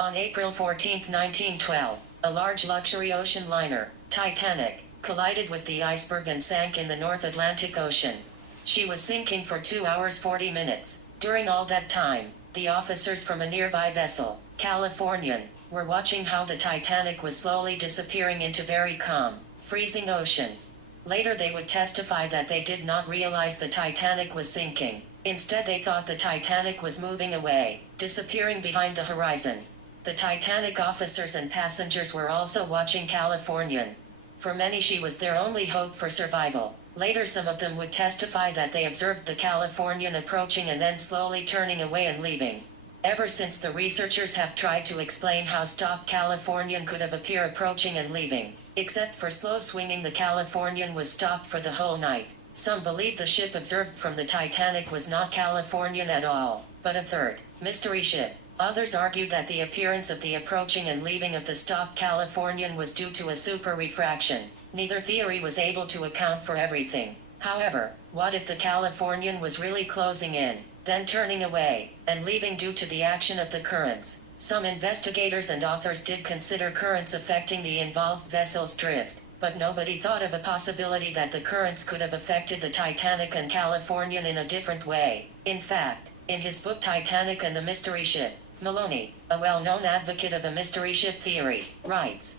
On April 14, 1912, a large luxury ocean liner, Titanic, collided with the iceberg and sank in the North Atlantic Ocean. She was sinking for 2 hours 40 minutes. During all that time, the officers from a nearby vessel, Californian, were watching how the Titanic was slowly disappearing into very calm, freezing ocean. Later they would testify that they did not realize the Titanic was sinking. Instead they thought the Titanic was moving away, disappearing behind the horizon. The Titanic officers and passengers were also watching Californian. For many she was their only hope for survival. Later some of them would testify that they observed the Californian approaching and then slowly turning away and leaving. Ever since the researchers have tried to explain how stopped Californian could have appeared approaching and leaving. Except for slow swinging, the Californian was stopped for the whole night. Some believe the ship observed from the Titanic was not Californian at all, but a third, mystery ship. Others argued that the appearance of the approaching and leaving of the stopped Californian was due to a super refraction. Neither theory was able to account for everything. However, what if the Californian was really closing in, then turning away, and leaving due to the action of the currents? Some investigators and authors did consider currents affecting the involved vessel's drift, but nobody thought of a possibility that the currents could have affected the Titanic and Californian in a different way. In fact, in his book Titanic and the Mystery Ship, Maloney, a well-known advocate of a mystery ship theory, writes,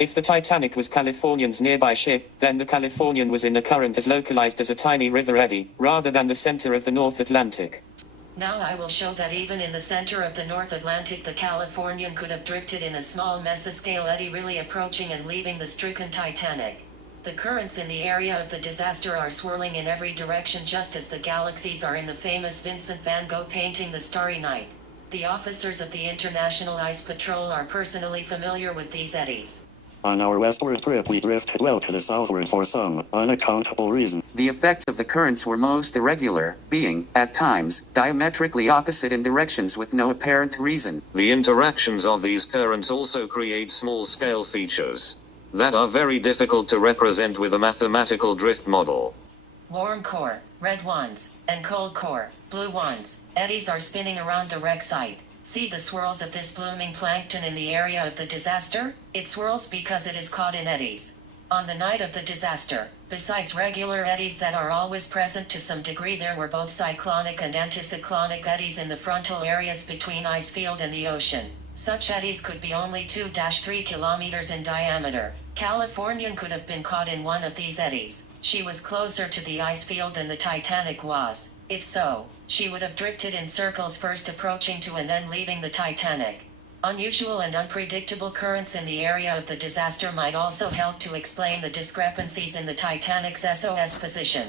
"If the Titanic was Californian's nearby ship, then the Californian was in a current as localized as a tiny river eddy, rather than the center of the North Atlantic." Now I will show that even in the center of the North Atlantic the Californian could have drifted in a small mesoscale eddy, really approaching and leaving the stricken Titanic. The currents in the area of the disaster are swirling in every direction just as the galaxies are in the famous Vincent van Gogh painting The Starry Night. The officers of the International Ice Patrol are personally familiar with these eddies. On our westward trip we drifted well to the southward for some unaccountable reason. The effects of the currents were most irregular, being, at times, diametrically opposite in directions with no apparent reason. The interactions of these currents also create small-scale features that are very difficult to represent with a mathematical drift model. Warm core, red ones, and cold core, blue ones. Eddies are spinning around the wreck site. See the swirls of this blooming plankton in the area of the disaster? It swirls because it is caught in eddies. On the night of the disaster, besides regular eddies that are always present to some degree, there were both cyclonic and anticyclonic eddies in the frontal areas between ice field and the ocean. Such eddies could be only 2-3 kilometers in diameter. Californian could have been caught in one of these eddies. She was closer to the ice field than the Titanic was. If so, she would have drifted in circles, first approaching to and then leaving the Titanic. Unusual and unpredictable currents in the area of the disaster might also help to explain the discrepancies in the Titanic's SOS position.